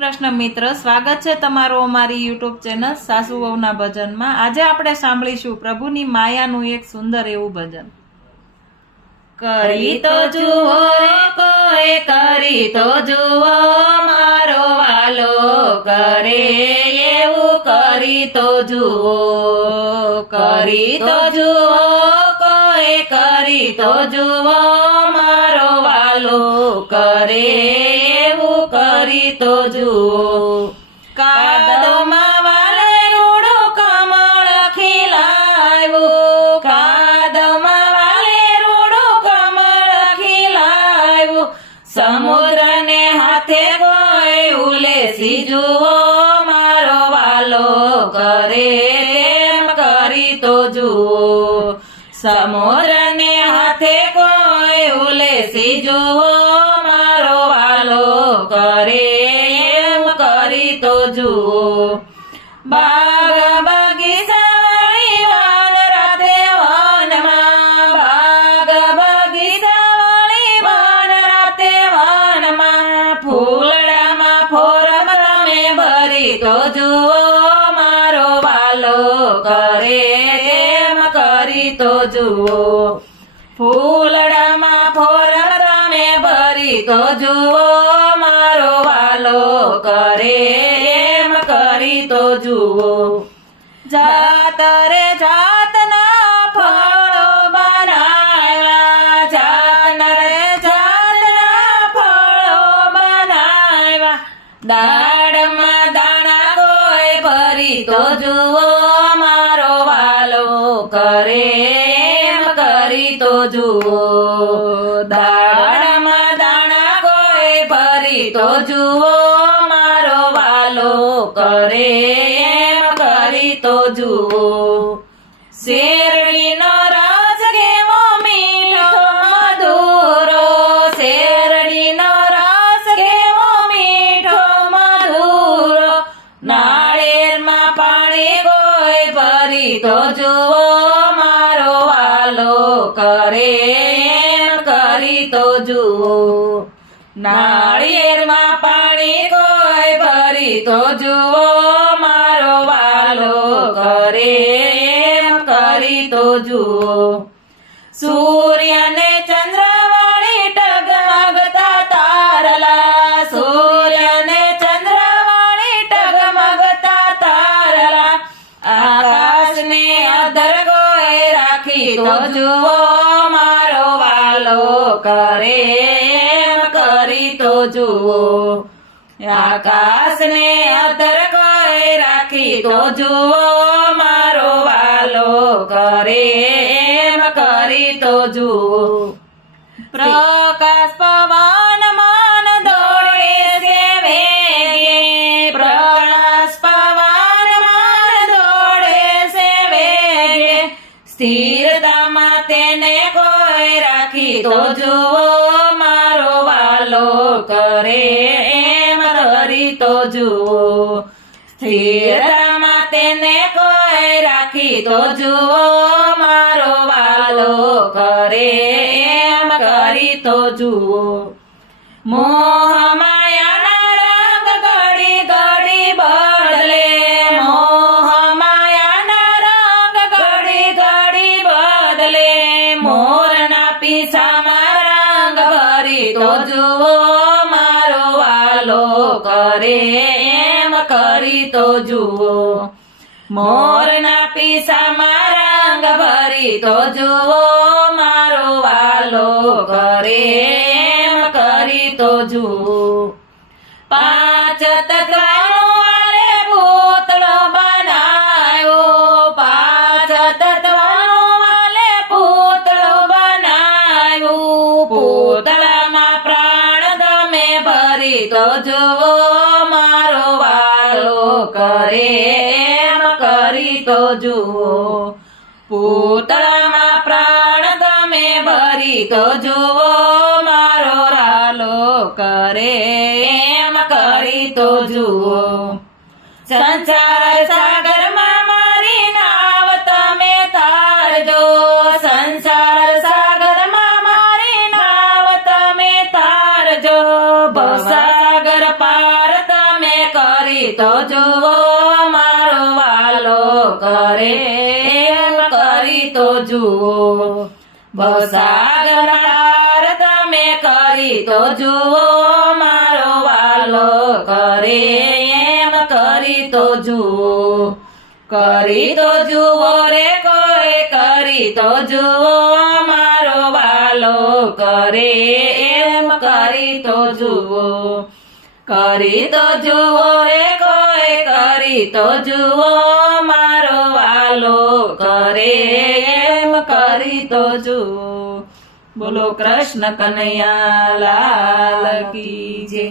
કૃષ્ણ મિત્ર, સ્વાગત છે તમારું અમારી યુટ્યુબ ચેનલ સાસુ વહુના ભજનમાં। આજે આપણે સાંભળીશું પ્રભુની માયાનું એક સુંદર એવું ભજન। કરી તો જુઓ રે કોઈ, કરી તો જુઓ મારો વાલો કરે એવું, કરી તો જુઓ, કરી તો જુઓ કોઈ, કરી તો જુઓ મારો વાલો કરે એવું, કરી તો જુઓ। કાદવમાં વાલે રૂડું કમળ ખીલાવ્યું, કાદવમાં વાલે રૂડું કમળ ખીલાવ્યું, સમુદ્રને હાથે કોઈ ઉલેસી જુઓ મારો વાલો કરે તેમ, કરી તો જુઓ। સમુદ્રને હાથે કોઈ ઉલેસી જુઓ મારો વાલો કરે એમ, કરી તો જુઓ। બાગ બગીચા વાળી વાનરાતે વનમાં, બાગ બગીચા વાળી વાનરાતે વનમાં, ફૂલડામાં ફોરમ તમે ભરી તો જુઓ મારો વાલો કરે તેમ, કરી તો જુઓ। ફૂલડામાં ફોરમ તમે ભરી તો જુઓ મારો વાલો કરે એમ, કરી તો જુઓ। જાત રે જાતના ફળો બનાવ્યા, જાત રે જાતના ફળો બનાવ્યા, દાડમાં દાણા કોઈ ભરી તો જુઓ મારો વાલો કરે એમ, કરી તો જુઓ। દાડમાં દાણા કોઈ ભરી તો જુઓ મારો વાલો કરે એમ, કરી તો જુઓ। શેરડીનો રસ કેવો મીઠો મધુરો, શેરડીનો રસ કેવો મીઠો મધુરો, નાળિયેરમાં પાણી કોઈ ભરી તો જુઓ મારો વાલો કરે એમ, કરી તો જુઓ। નાળિયેરમાં પાણી કોઈ ભરી તો જુઓ મારો વાલો કરે એમ, કરી તો જુઓ। સૂર્યને ચંદ્રવાળી ટગમગતા તારલા, સૂર્યને ચંદ્રવાળી ટગમગતા તારલા, આકાશને અધર કોઈ રાખી તો જુઓ મારો વાલો કરે એમ, કરી તો જુઓ। આકાશને અધર કોઈ રાખી તો જુઓ મારો વાલો કરે એમ, કરી તો જુઓ। પ્રકાશ પવન મન દોડે છે વેગે, પ્રકાશ પવન મન દોડે છે વેગે, સ્થિરતામાં તેને કોઈ રાખી તો જુઓ મારો વાલો કરે એમ, કરી તો જુઓ। સ્થિરતામાં તેને કોઈ રાખી તો જુઓ મારો વાલો કરે એમ, કરી તો જુઓ। મોહ માયાના રંગ ઘડી ઘડી બદલે, મોહ માયાના રંગ ઘડી ઘડી બદલે, મોરના પીછામાં રંગ ભરી તો જુઓ મારો વાલો કરે એમ, કરી તો જુઓ। મોરના પીછામાં રંગ ભરી તો જુઓ મારો વાલો કરે એમ, કરી તો જુઓ। પાંચ તત્વનો વાલે પૂતળો બનાવ્યો, પાંચ તત્વનો વાલે પૂતળો બનાવ્યું, પૂતળામાં પ્રાણ તમે ભરી તો જુઓ મારો વાલો કરે એમ, કરી તો જુઓ। પૂતળામાં પ્રાણ તમે ભરી તો જુઓ મારો વાલો કરે એમ, કરી તો જુઓ। સંસાર સાગરમાં મારી નાવ તમે તારજો, સંસાર સાગરમાં મારી નાવ તમે તારજો, ભવસાગર પાર તમે કરી તો જુઓ મારો વાલો કરે એમ કરી તો જુઓ ભવસાગર પાર તમે કરી તો જુઓ મારો વાલો કરે એમ કરી તો જુઓ કરી તો જુઓ રે કોઈ કરી તો જુઓ મારો વાલો કરે એમ કરી તો જુઓ કરી તો જુઓ રે કોઈ કરી તો જુઓ મારો વાલો કરે એમ કરી તો જુઓ બોલો કૃષ્ણ કનૈયા લાલ કી જય